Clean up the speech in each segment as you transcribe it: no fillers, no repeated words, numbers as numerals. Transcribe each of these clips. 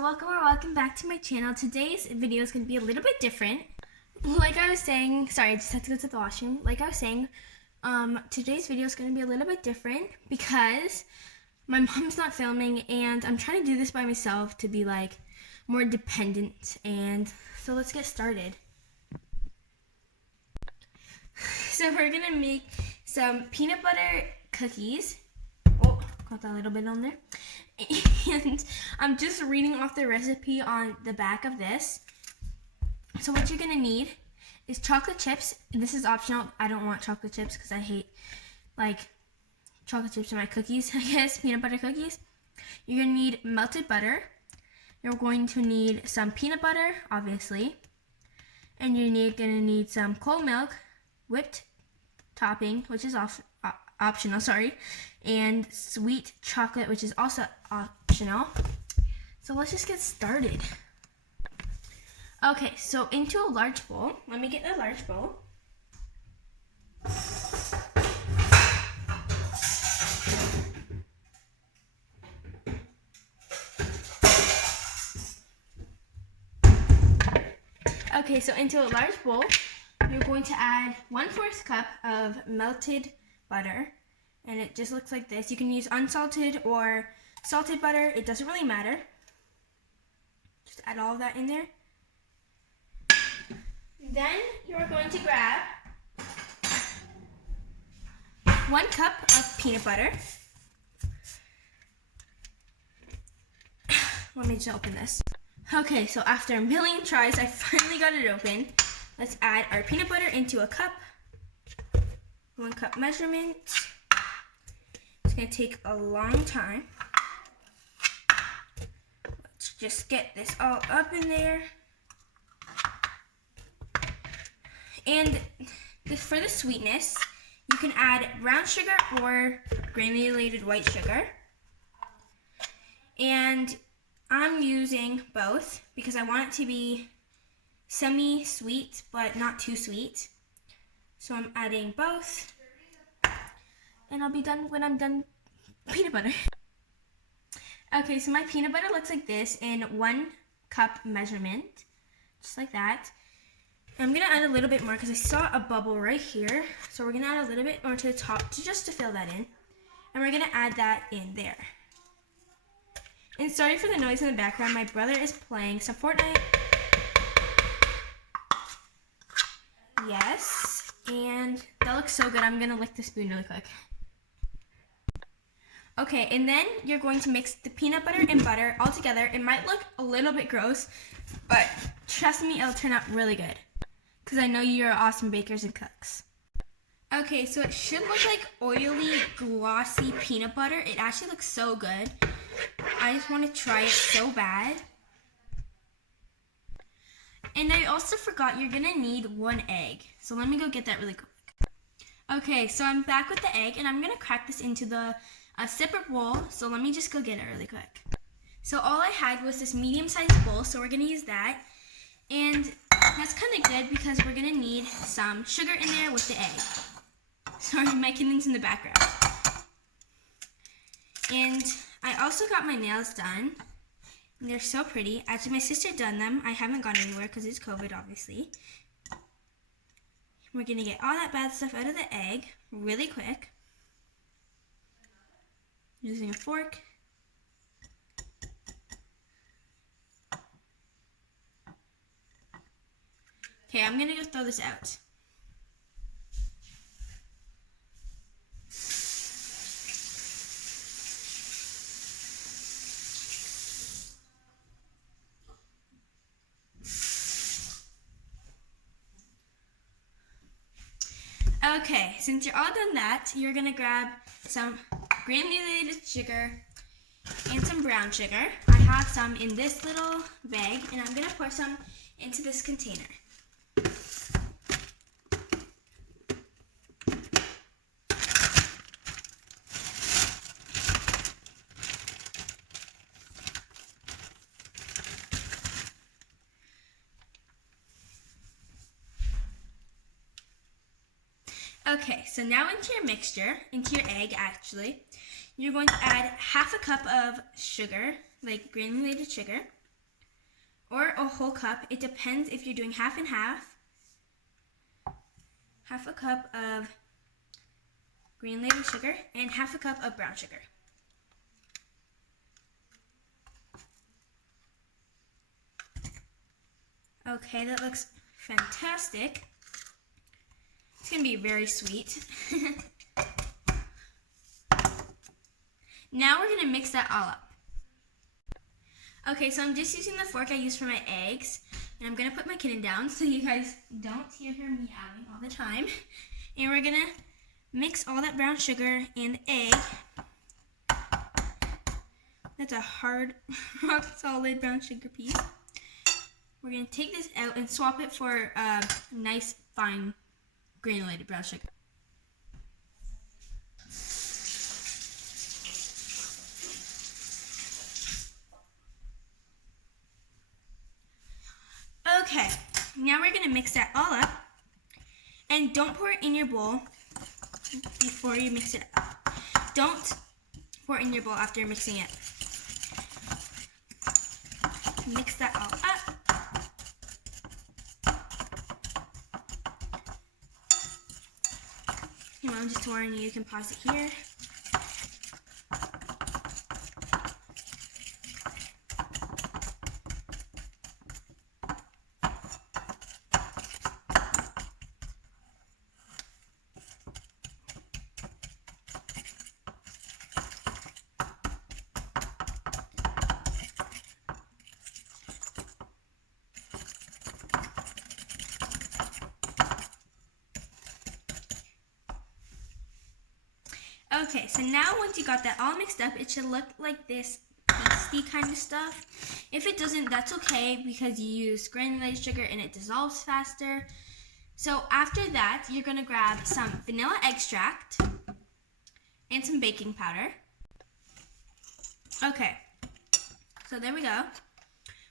welcome back to my channel. Today's video is going to be a little bit different. Like I was saying, sorry, I just had to go to the washroom. Like I was saying, today's video is going to be a little bit different because my mom's not filming and I'm trying to do this by myself to be like more independent. And so let's get started. So we're going to make some peanut butter cookies. Oh, got that little bit on there. And I'm just reading off the recipe on the back of this. So what you're gonna need is chocolate chips. This is optional. I don't want chocolate chips because I hate like chocolate chips in my cookies, I guess, peanut butter cookies. You're gonna need melted butter. You're going to need some peanut butter, obviously. And you're gonna need some cold milk, whipped topping, which is optional, and sweet chocolate, which is also optional. So let's just get started. Okay, so into a large bowl, let me get a large bowl. Okay, so into a large bowl, you're going to add 1/4 cup of melted butter. And it just looks like this. You can use unsalted or salted butter. It doesn't really matter. Just add all of that in there. Then you're going to grab 1 cup of peanut butter. Let me just open this. Okay, so after a million tries, I finally got it open. Let's add our peanut butter into a cup. 1 cup measurement. It's going to take a long time. Let's just get this all up in there. And for the sweetness, you can add brown sugar or granulated white sugar. And I'm using both because I want it to be semi-sweet but not too sweet. So I'm adding both. And I'll be done when I'm done peanut butter. Okay, so my peanut butter looks like this in 1 cup measurement. Just like that. I'm going to add a little bit more because I saw a bubble right here. So we're going to add a little bit more to the top just to fill that in. And we're going to add that in there. And sorry for the noise in the background. My brother is playing some Fortnite. Yes. And that looks so good. I'm going to lick the spoon really quick. Okay, and then you're going to mix the peanut butter and butter all together. It might look a little bit gross, but trust me, it'll turn out really good. Because I know you're awesome bakers and cooks. Okay, so it should look like oily, glossy peanut butter. It actually looks so good. I just want to try it so bad. And I also forgot you're going to need 1 egg. So let me go get that really quick. Okay, so I'm back with the egg, and I'm going to crack this into a separate bowl. So let me just go get it really quick. So all I had was this medium-sized bowl, so we're going to use that. And that's kind of good because we're going to need some sugar in there with the egg. Sorry, my kitten's in the background. And I also got my nails done. And they're so pretty. Actually, my sister done them. I haven't gone anywhere because it's COVID, obviously. We're going to get all that bad stuff out of the egg really quick. Using a fork. Okay, I'm going to go throw this out. Okay, since you're all done that, you're going to grab some granulated sugar and some brown sugar. I have some in this little bag, and I'm going to pour some into this container. Okay, so now into your mixture, into your egg actually, you're going to add 1/2 cup of sugar, like granulated sugar. or a whole cup. It depends if you're doing half and half. Half a cup of granulated sugar and half a cup of brown sugar. Okay, that looks fantastic. It's gonna be very sweet. Now we're gonna mix that all up. Okay, so I'm just using the fork I use for my eggs, and I'm gonna put my kitten down so you guys don't hear her meowing all the time. And we're gonna mix all that brown sugar and the egg. That's a hard, rock solid brown sugar piece. We're gonna take this out and swap it for nice, fine, granulated brown sugar. Okay, now we're gonna mix that all up, and don't pour it in your bowl before you mix it up. Don't pour it in your bowl after you're mixing it. Mix that all up. You know, I'm just warning you, you can pause it here. Okay, so now once you got that all mixed up, it should look like this pasty kind of stuff. If it doesn't, that's okay because you use granulated sugar and it dissolves faster. So after that, you're gonna grab some vanilla extract and some baking powder. Okay, so there we go.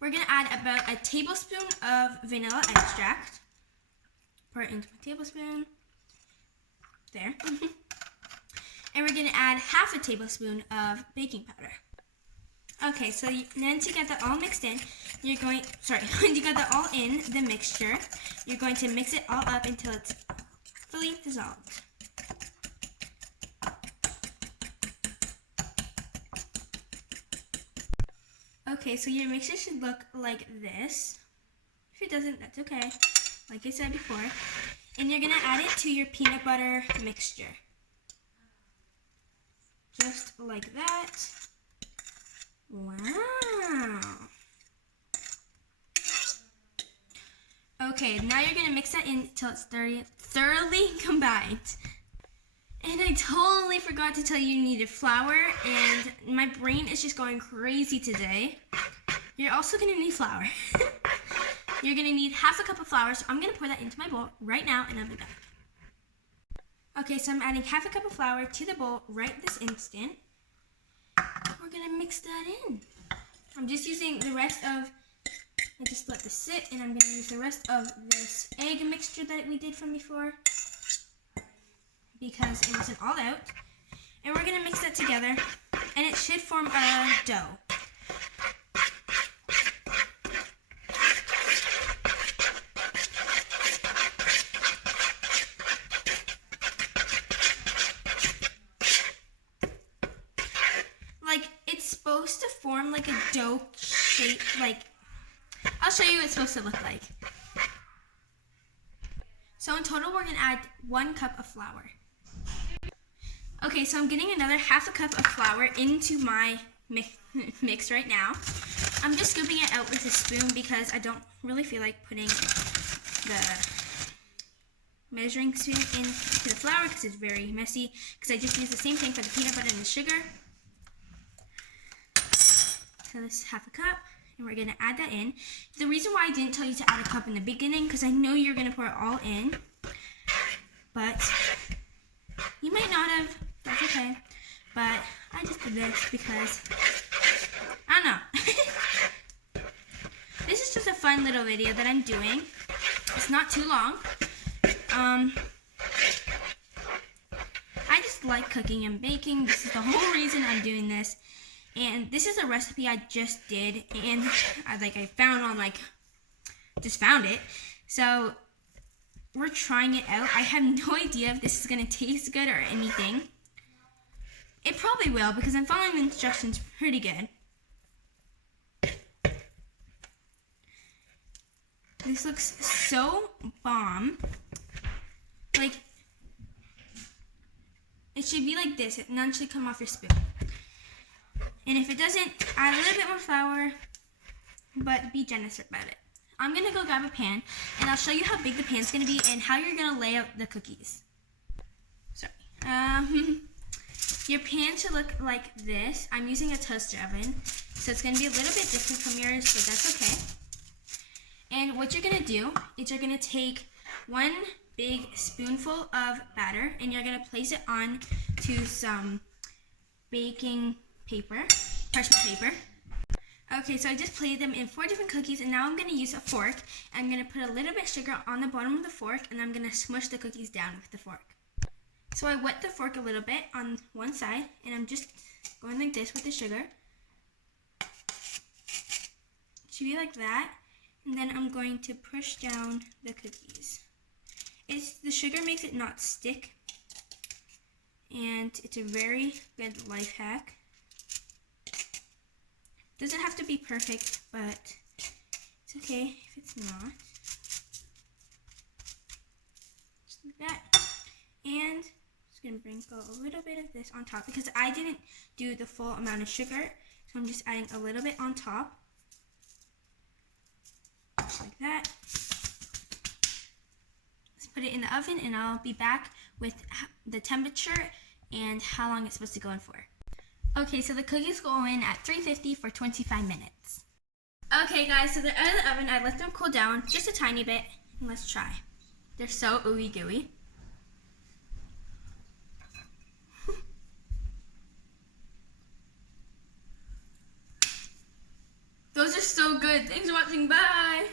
We're gonna add about a tablespoon of vanilla extract. Pour it into my tablespoon. There. And we're gonna add half a tablespoon of baking powder. Okay, so once you get that all mixed in, once you got that all in the mixture, you're going to mix it all up until it's fully dissolved. Okay, so your mixture should look like this. If it doesn't, that's okay, like I said before. And you're gonna add it to your peanut butter mixture. Just like that. Wow. Okay, now you're gonna mix that in until it's thoroughly combined. And I totally forgot to tell you you needed flour, and my brain is just going crazy today. You're also gonna need flour. You're gonna need half a cup of flour, so I'm gonna pour that into my bowl right now, and I'll be back. Okay, so I'm adding half a cup of flour to the bowl right this instant. We're gonna mix that in. I'm just using the rest of, I just let this sit, and I'm gonna use the rest of this egg mixture that we did from before because it wasn't all out. And we're gonna mix that together, and it should form a dough. Supposed to form like a dough shape, like, I'll show you what it's supposed to look like. So in total, we're gonna add 1 cup of flour. Okay, so I'm getting another half a cup of flour into my mix right now. I'm just scooping it out with a spoon because I don't really feel like putting the measuring spoon into the flour because it's very messy, because I just use the same thing for the peanut butter and the sugar. So this is half a cup, and we're gonna add that in. The reason why I didn't tell you to add a cup in the beginning, because I know you're gonna pour it all in, but you might not have, that's okay. But I just did this because, I don't know. This is just a fun little video that I'm doing. It's not too long. I just like cooking and baking. This is the whole reason I'm doing this. And this is a recipe I just did, and I found on just found it. So we're trying it out. I have no idea if this is gonna taste good or anything. It probably will because I'm following the instructions pretty good. This looks so bomb. Like, it should be like this. None should come off your spoon. And if it doesn't, add a little bit more flour, but be generous about it. I'm gonna go grab a pan, and I'll show you how big the pan's gonna be and how you're gonna lay out the cookies. Sorry. Your pan should look like this. I'm using a toaster oven, so it's gonna be a little bit different from yours, but that's okay. And what you're gonna do is you're gonna take 1 big spoonful of batter, and you're gonna place it on to some baking paper, parchment paper. Okay, so I just placed them in 4 different cookies, and now I'm gonna use a fork. I'm gonna put a little bit of sugar on the bottom of the fork, and I'm gonna smush the cookies down with the fork. So I wet the fork a little bit on one side, and I'm just going like this with the sugar. It should be like that. And then I'm going to push down the cookies. The sugar makes it not stick, and it's a very good life hack. Doesn't have to be perfect, but it's okay if it's not. Just like that. And just gonna sprinkle a little bit of this on top because I didn't do the full amount of sugar, so I'm just adding a little bit on top. Just like that. Let's put it in the oven, and I'll be back with the temperature and how long it's supposed to go in for. Okay, so the cookies go in at 350 for 25 minutes. Okay guys, so they're out of the oven. I let them cool down just a tiny bit, and let's try. They're so ooey gooey. Those are so good. Thanks for watching. Bye.